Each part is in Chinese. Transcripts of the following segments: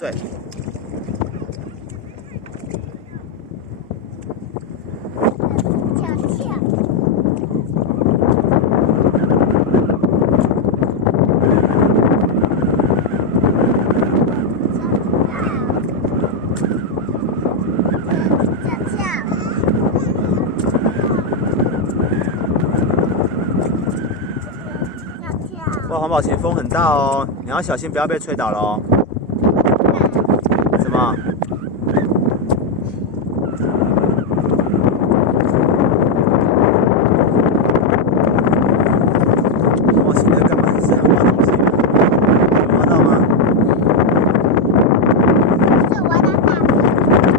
对。哇，黄宝琴风很大哦，你要小心不要被吹倒了哦。什么？黄宝琴在干嘛？是在挖东西吗？有挖到吗？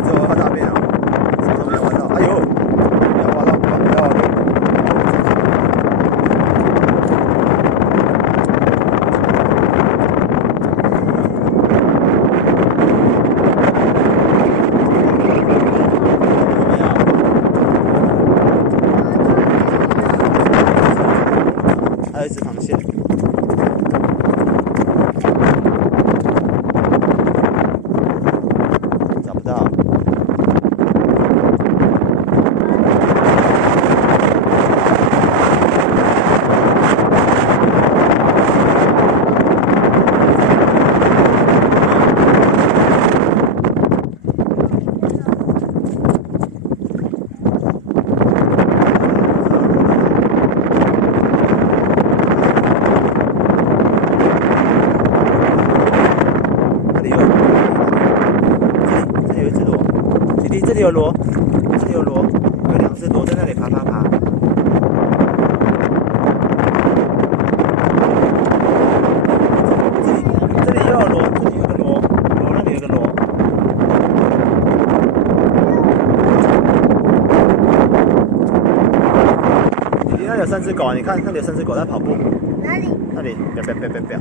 是我挖大便啊！什么都没有挖到。哎呦！不要挖到，不要！还有一只螃蟹，找不到。这里有螺，这里有螺，有2只螺在那里爬。这里又有螺，这里有个螺，那里有个螺。弟弟那里有3只狗，你看那里有3只狗在跑步。哪里？那里，不要。